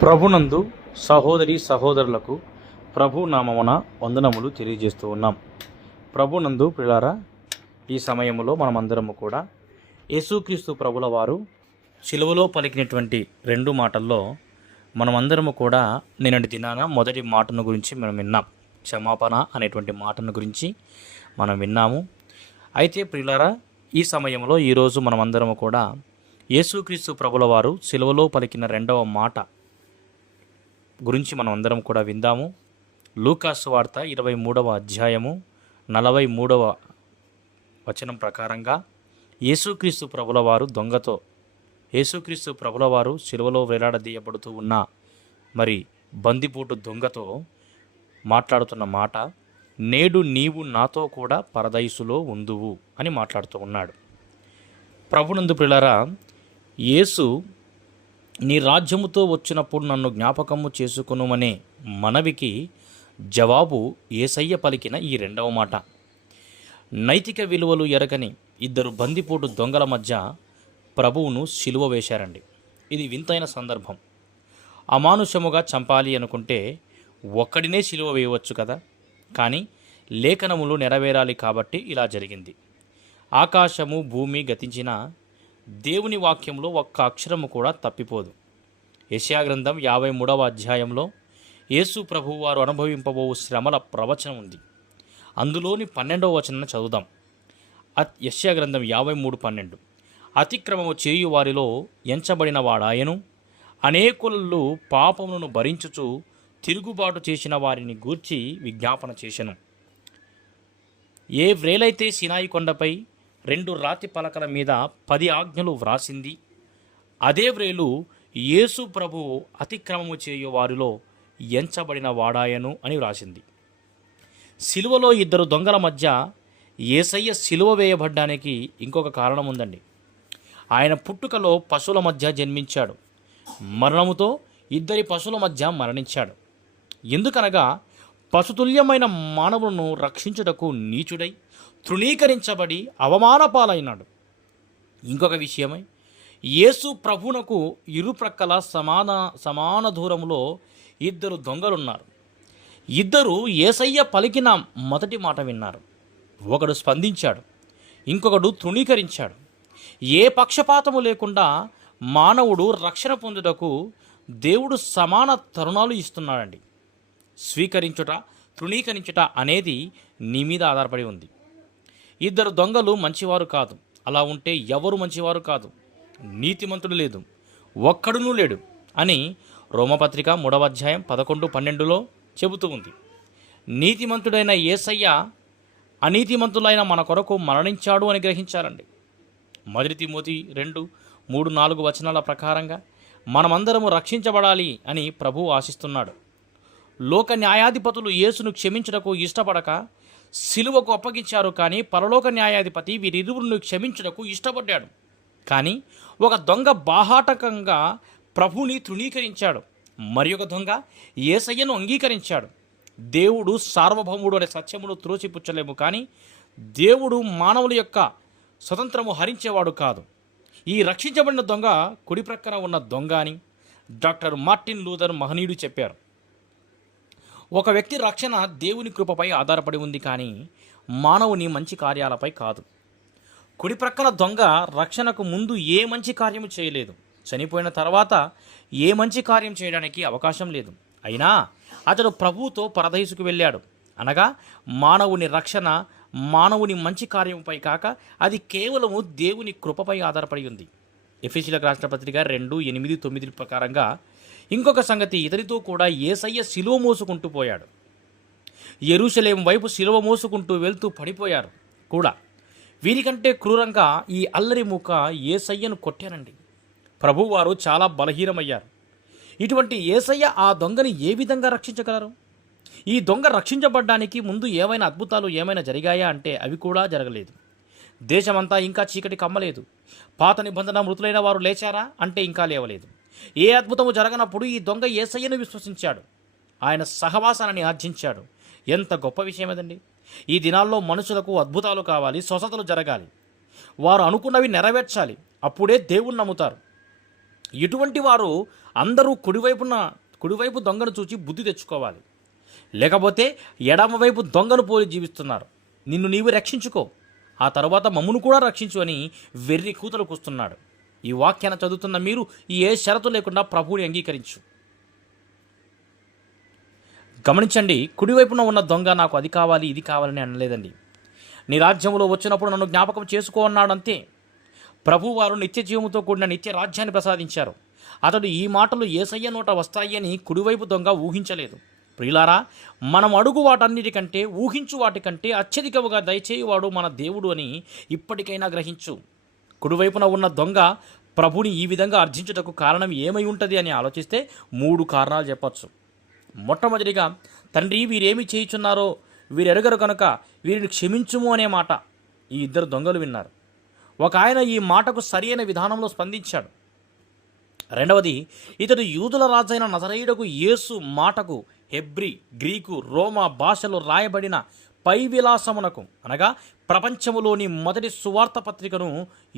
ప్రభునందు సహోదరి సహోదరులకు ప్రభు నామమున వందనములు తెలియజేస్తూ ఉన్నాం. ప్రభునందు ప్రియులారా, ఈ సమయంలో మనమందరము కూడా యేసుక్రీస్తు ప్రభుల వారు శిలువలో పలికినటువంటి రెండు మాటల్లో మనమందరము కూడా నిన్నటి దినాన మొదటి మాటను గురించి మనం విన్నాం. క్షమాపణ అనేటువంటి మాటను గురించి మనం విన్నాము. అయితే ప్రియులారా, ఈ సమయంలో ఈరోజు మనమందరము కూడా యేసుక్రీస్తు ప్రభుల వారు శిలువలో పలికిన రెండవ మాట గురించి మనం అందరం కూడా విందాము. లూకాసు వార్త 23వ అధ్యాయము 43వ వచనం ప్రకారంగా యేసుక్రీస్తు ప్రభుల వారు శిలువలో వేలాడదీయబడుతూ ఉన్న మరి బందిపోటు దొంగతో మాట్లాడుతున్న మాట, నేడు నీవు నాతో కూడా పరదైసులో ఉందువు అని మాట్లాడుతూ ఉన్నాడు. ప్రభునందు ప్రియులారా, యేసు నీ రాజ్యముతో వచ్చినప్పుడు నన్ను జ్ఞాపకము చేసుకొనుమనే మనవికి జవాబు యేసయ్య పలికిన ఈ రెండవ మాట. నైతిక విలువలు ఎరగని ఇద్దరు బందిపోటు దొంగల మధ్య ప్రభువును సిలువ వేశారండి. ఇది వింతైన సందర్భం. అమానుషముగా చంపాలి అనుకుంటే ఒక్కడినే సిలువ వేయవచ్చు కదా, కానీ లేఖనములు నెరవేరాలి కాబట్టి ఇలా జరిగింది. ఆకాశము భూమి గతించిన దేవుని వాక్యంలో ఒక్క అక్షరము కూడా తప్పిపోదు. యెషయా గ్రంథం 53వ అధ్యాయంలో యేసు ప్రభువు వారు అనుభవింపబో శ్రమల ప్రవచనం ఉంది. అందులోని 12వ వచనం చదువుదాం. యెషయా గ్రంథం 53:12. అతిక్రమము చేయు వారిలో ఎంచబడిన వాడాయను, అనేకులు పాపములను భరించుచు తిరుగుబాటు చేసిన వారిని గూర్చి విజ్ఞాపన చేసెను. ఏ వ్రేలైతే సినాయి కొండపై 2 రాతి పలకల మీద 10 ఆజ్ఞలు వ్రాసింది, అదే వ్రేలు యేసు ప్రభువు అతిక్రమము చేయు వారిలో ఎంచబడిన వాడాయను అని వ్రాసింది. సిలువలో ఇద్దరు దొంగల మధ్య యేసయ్య సిలువ వేయబడ్డానికి ఇంకొక కారణం ఉందండి. ఆయన పుట్టుకలో పశువుల మధ్య జన్మించాడు, మరణముతో ఇద్దరి పశువుల మధ్య మరణించాడు. ఎందుకనగా పశుతుల్యమైన మానవులను రక్షించుటకు నీచుడై తృణీకరించబడి అవమానపాలైనాడు. ఇంకొక విషయమై యేసు ప్రభునకు ఇరుప్రక్కల సమాన దూరంలో ఇద్దరు దొంగలున్నారు. ఇద్దరు యేసయ్య పలికిన మొదటి మాట విన్నారు. ఒకడు స్పందించాడు, ఇంకొకడు తృణీకరించాడు. ఏ పక్షపాతము లేకుండా మానవుడు రక్షణ పొందుటకు దేవుడు సమాన తరుణాలు ఇస్తున్నాడండి. స్వీకరించుట, తృణీకరించుట అనేది నీ మీద ఆధారపడి ఉంది. ఇద్దరు దొంగలు మంచివారు కాదు. అలా ఉంటే ఎవరు మంచివారు కాదు, నీతిమంతుడు లేదు, ఒక్కడునూ లేడు అని రోమపత్రిక 3వ అధ్యాయం 11-12లో చెబుతూ ఉంది. నీతిమంతుడైన యేసయ్య అనీతిమంతులైన మన కొరకు మరణించాడు అని గ్రహించాలండి. 1 తిమోతి 2:3-4 వచనాల ప్రకారంగా మనమందరము రక్షించబడాలి అని ప్రభువు ఆశిస్తున్నాడు. లోక న్యాయాధిపతులు యేసును క్షమించుటకు ఇష్టపడక సిలువకు అప్పగించారు, కానీ పరలోక న్యాయాధిపతి వీరిరువురిని క్షమించుటకు ఇష్టపడ్డాడు. కానీ ఒక దొంగ బాహాటకంగా ప్రభుని తృణీకరించాడు, మరి ఒక దొంగ యేసయ్యను అంగీకరించాడు. దేవుడు సార్వభౌముడు అనే సత్యమును త్రోసిపుచ్చలేము, కానీ దేవుడు మానవుల యొక్క స్వతంత్రము హరించేవాడు కాదు. ఈ రక్షించబడిన దొంగ కుడి ప్రక్కన ఉన్న దొంగ అని డాక్టర్ మార్టిన్ లూథర్ మహనీయుడు చెప్పారు. ఒక వ్యక్తి రక్షణ దేవుని కృపపై ఆధారపడి ఉంది, కానీ మానవుని మంచి కార్యాలపై కాదు. కుడి ప్రక్కన దొంగ రక్షణకు ముందు ఏ మంచి కార్యము చేయలేదు, చనిపోయిన తర్వాత ఏ మంచి కార్యం చేయడానికి అవకాశం లేదు. అయినా అతడు ప్రభువుతో పరదైసుకు వెళ్ళాడు. అనగా మానవుని రక్షణ మానవుని మంచి కార్యముపై కాక అది కేవలము దేవుని కృపపై ఆధారపడి ఉంది. ఎఫెసీయులకు రాసిన పత్రిక 2:8-9 ప్రకారంగా ఇంకొక సంగతి, ఇతనితో కూడా యేసయ్య సిలువ మోసుకుంటూ పోయాడు. యెరూషలేము వైపు సిలువ మోసుకుంటూ వెళ్తూ పడిపోయారు కూడా. వీరికంటే క్రూరంగా ఈ అల్లరి మూక యేసయ్యను కొట్టారండి. ప్రభువారు చాలా బలహీనమయ్యారు. ఇటువంటి యేసయ్య ఆ దొంగని ఏ విధంగా రక్షించగలరు? ఈ దొంగ రక్షించబడ్డానికి ముందు ఏమైనా అద్భుతాలు ఏమైనా జరిగాయా అంటే అవి కూడా జరగలేదు. దేశమంతా ఇంకా చీకటి కమ్మలేదు. పాత నిబంధన మృతులైన వారు లేచారా అంటే ఇంకా లేవలేదు. ఏ అద్భుతము జరగనప్పుడు ఈ దొంగ యేసయ్యను విశ్వసించాడు, ఆయన సహవాసాన్ని ఆర్జించాడు. ఎంత గొప్ప విషయం ఏదండి! ఈ దినాల్లో మనుషులకు అద్భుతాలు కావాలి, స్వస్థతలు జరగాలి, వారు అనుకున్నవి నెరవేర్చాలి. అప్పుడే దేవుణ్ణి నమ్ముతారు. ఇటువంటి వారు అందరూ కుడివైపు దొంగను చూచి బుద్ధి తెచ్చుకోవాలి. లేకపోతే ఎడమవైపు దొంగను పోలి జీవిస్తున్నారు. నిన్ను నీవు రక్షించుకో, ఆ తర్వాత మమ్మును కూడా రక్షించు అని వెర్రి కూతలు కూస్తున్నాడు. ఈ వాక్యాన్ని చదువుతున్న మీరు ఏ షరతు లేకుండా ప్రభువుని అంగీకరించు. గమనించండి, కుడివైపున ఉన్న దొంగ నాకు అది కావాలి ఇది కావాలని అనలేదండి. నీ రాజ్యంలో వచ్చినప్పుడు నన్ను జ్ఞాపకం చేసుకో అన్నాడు, అంతే. ప్రభు వారు నిత్య జీవముతో కూడిన నిత్య రాజ్యాన్ని ప్రసాదించారు. అతడు ఈ మాటలు యేసయ్య నోట వస్తాయి అని కుడివైపు దొంగ ఊహించలేదు. ప్రియులారా, మనం అడుగు వాటన్నిటికంటే, ఊహించు వాటికంటే అత్యధికముగా దయచేయువాడు మన దేవుడు అని ఇప్పటికైనా గ్రహించు. కుడివైపున ఉన్న దొంగ ప్రభుని ఈ విధంగా అర్జించుటకు కారణం ఏమై ఉంటుంది అని ఆలోచిస్తే 3 కారణాలు చెప్పచ్చు. మొట్టమొదటిగా, తండ్రి వీరేమి చేయుచున్నారో వీరెరగరు కనుక వీరిని క్షమించుము అనే మాట ఈ ఇద్దరు దొంగలు విన్నారు. ఒక ఆయన ఈ మాటకు సరి అయిన విధానంలో స్పందించాడు. రెండవది, ఇతడు యూదుల రాజైన నజరేయుడకు యేసు మాటకు హెబ్రీ, గ్రీకు, రోమా భాషలో రాయబడిన పై విలాసమునకు అనగా ప్రపంచములోని మొదటి సువార్త పత్రికను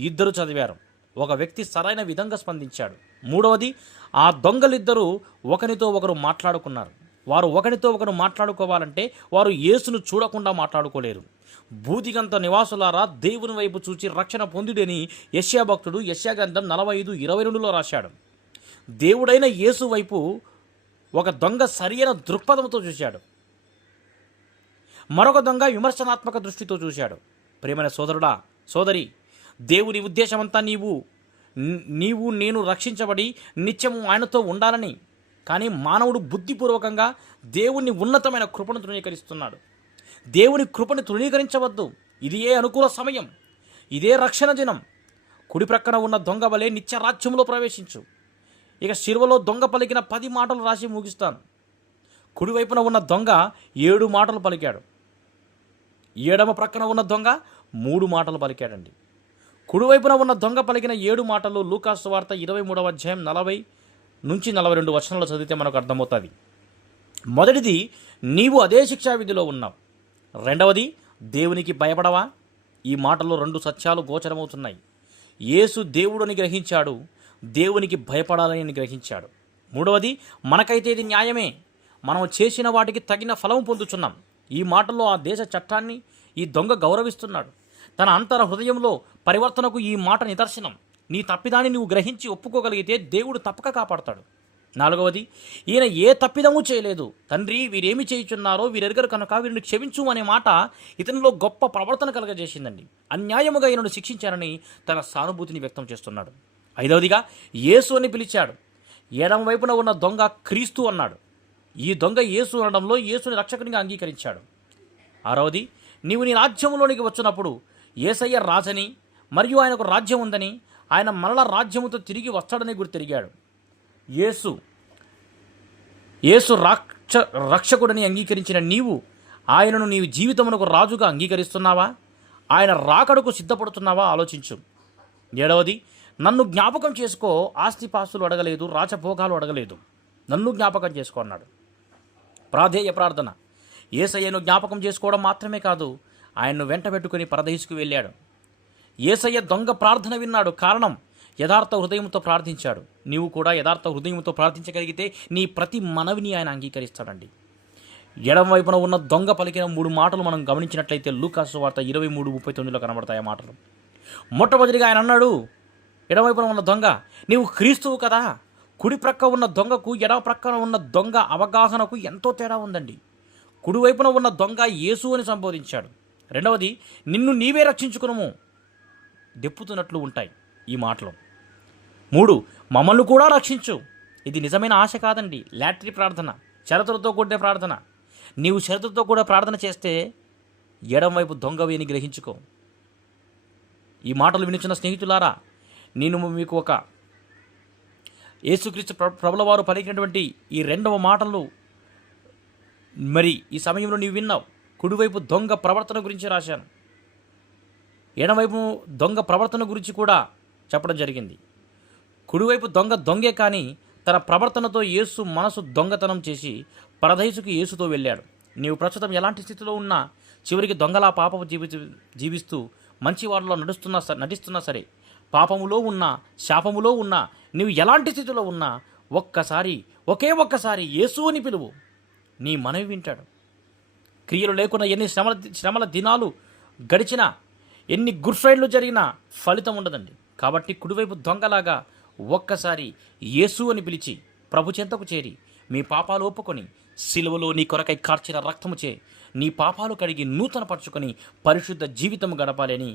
ఇద్దరు చదివారు. ఒక వ్యక్తి సరైన విధంగా స్పందించాడు. మూడవది, ఆ దొంగలిద్దరూ ఒకరితో ఒకరు మాట్లాడుకున్నారు. వారు ఒకరితో ఒకరు మాట్లాడుకోవాలంటే వారు యేసును చూడకుండా మాట్లాడుకోలేరు. భూదిగంత నివాసులారా, దేవుని వైపు చూచి రక్షణ పొందుడని యెషయా భక్తుడు యెషయా గ్రంథం 45:22లో రాశాడు. దేవుడైన యేసు వైపు ఒక దొంగ సరియైన దృక్పథంతో చూశాడు, మరొక దొంగ విమర్శనాత్మక దృష్టితో చూశాడు. ప్రియమైన సోదరుడా, సోదరి, దేవుని ఉద్దేశమంతా నీవు నేను రక్షించబడి నిత్యము ఆయనతో ఉండాలని. కానీ మానవుడు బుద్ధిపూర్వకంగా దేవుని ఉన్నతమైన కృపను తృణీకరిస్తున్నాడు. దేవుని కృపను తృణీకరించవద్దు. ఇదే అనుకూల సమయం, ఇదే రక్షణ దినం. కుడి ప్రక్కన ఉన్న దొంగ వలె నిత్య రాజ్యంలో ప్రవేశించు. ఇక శిలువలో దొంగ పలికిన 10 మాటలు రాసి ముగిస్తాను. కుడివైపున ఉన్న దొంగ 7 మాటలు పలికాడు. ఎడమ ప్రక్కన ఉన్న దొంగ 3 మాటలు పలికాడండి. కుడివైపున ఉన్న దొంగ పలికిన 7 మాటలు లూకాసు సువార్త 23వ అధ్యాయం 40-42 వచనాల్లో చదివితే మనకు అర్థమవుతుంది. మొదటిది, నీవు అదే శిక్షా విధిలో ఉన్నావు. రెండవది, దేవునికి భయపడవా? ఈ మాటలో 2 సత్యాలు గోచరమవుతున్నాయి. యేసు దేవుడని గ్రహించాడు, దేవునికి భయపడాలని గ్రహించాడు. మూడవది, మనకైతే ఇది న్యాయమే, మనం చేసిన వాటికి తగిన ఫలం పొందుతున్నాం. ఈ మాటల్లో ఆ దేశ చట్టాన్ని ఈ దొంగ గౌరవిస్తున్నాడు. తన అంతర హృదయంలో పరివర్తనకు ఈ మాట నిదర్శనం. నీ తప్పిదాన్ని నువ్వు గ్రహించి ఒప్పుకోగలిగితే దేవుడు తప్పక కాపాడతాడు. నాలుగవది, ఈయన ఏ తప్పిదమూ చేయలేదు. తండ్రి వీరేమి చేయుచున్నారో వీరెరగరు కనుక వీరిని క్షమించు అనే మాట ఇతనిలో గొప్ప ప్రవర్తన కలగజేసిందండి. అన్యాయముగా ఈయనను శిక్షించారని తన సానుభూతిని వ్యక్తం చేస్తున్నాడు. ఐదవదిగా, యేసు అని పిలిచాడు. ఎడమ వైపున ఉన్న దొంగ క్రీస్తు అన్నాడు. ఈ దొంగ యేసు అనడంలో యేసుని రక్షకునిగా అంగీకరించాడు. ఆరవది, నీవు నీ రాజ్యంలోనికి వచ్చినప్పుడు యేసయ్య రాజని మరియు ఆయనకు రాజ్యం ఉందని, ఆయన మరల రాజ్యముతో తిరిగి వస్తాడని గుర్తిరిగాడు. యేసు రక్షకుడని అంగీకరించిన నీవు ఆయనను నీ జీవితమునకు రాజుగా అంగీకరిస్తున్నావా? ఆయన రాకడకు సిద్ధపడుతున్నావా? ఆలోచించు. ఏడవది, నన్ను జ్ఞాపకం చేసుకో. ఆస్తిపాస్తులు అడగలేదు, రాజభోగాలు అడగలేదు, నన్ను జ్ఞాపకం చేసుకో అన్నాడు. ప్రాధేయ ప్రార్థన. యేసయ్యను జ్ఞాపకం చేసుకోవడం మాత్రమే కాదు, ఆయన్ను వెంట పెట్టుకుని పరదేశుకు వెళ్ళాడు. యేసయ్య దొంగ ప్రార్థన విన్నాడు. కారణం, యథార్థ హృదయంతో ప్రార్థించాడు. నీవు కూడా యథార్థ హృదయంతో ప్రార్థించగలిగితే నీ ప్రతి మనవిని ఆయన అంగీకరిస్తాడండి. ఎడమ వైపున ఉన్న దొంగ పలికిన 3 మాటలు మనం గమనించినట్లయితే లూకాసు సువార్త 23:39లో కనబడతాయి ఆ మాటలు. మొట్టమొదటిగా ఆయన అన్నాడు, ఎడమవైపున ఉన్న దొంగ, నీవు క్రీస్తువు కదా. కుడి ప్రక్క ఉన్న దొంగకు ఎడమ ప్రక్కన ఉన్న దొంగ అవగాహనకు ఎంతో తేడా ఉందండి. కుడివైపున ఉన్న దొంగ యేసు అని సంబోధించాడు. రెండవది, నిన్ను నీవే రక్షించుకును దెప్పుతున్నట్లు ఉంటాయి ఈ మాటలు. 3, మమ్మల్ని కూడా రక్షించు. ఇది నిజమైన ఆశ కాదండి, లాటరీ ప్రార్థన, షరతులతో కూడిన ప్రార్థన. నీవు షరతులతో కూడా ప్రార్థన చేస్తే ఎడమవైపు దొంగవి అని గ్రహించుకో. ఈ మాటలు వినిచిన స్నేహితులారా, నేను మీకు ఒక యేసుక్రీస్తు ప్రభుల వారు పలికినటువంటి ఈ 2వ మాటలు మరి ఈ సమయంలో నీవు విన్నావు. కుడివైపు దొంగ ప్రవర్తన గురించి రాశాను, ఎడమవైపు దొంగ ప్రవర్తన గురించి కూడా చెప్పడం జరిగింది. కుడివైపు దొంగ దొంగే కానీ తన ప్రవర్తనతో యేసు మనసు దొంగతనం చేసి పరదేశుకు యేసుతో వెళ్ళాడు. నీవు ప్రస్తుతం ఎలాంటి స్థితిలో ఉన్నా చివరికి దొంగలా పాపము జీవిస్తూ మంచివారిలో నటిస్తున్నా సరే, పాపములో ఉన్నా శాపములో ఉన్నా నువ్వు ఎలాంటి స్థితిలో ఉన్నా ఒకే ఒక్కసారి యేసు అని పిలువు, నీ మనవి వింటాడు. క్రియలు లేకుండా ఎన్ని శ్రమల దినాలు గడిచినా, ఎన్ని గుడ్ ఫ్రైడ్లు జరిగినా ఫలితం ఉండదండి. కాబట్టి కుడివైపు దొంగలాగా ఒక్కసారి యేసు అని పిలిచి ప్రభు చెంతకు చేరి మీ పాపాలు ఒప్పుకొని సిలువలో నీ కొరకై కార్చిన రక్తముచే నీ పాపాలు కడిగి నూతన పరుచుకొని పరిశుద్ధ జీవితం గడపాలని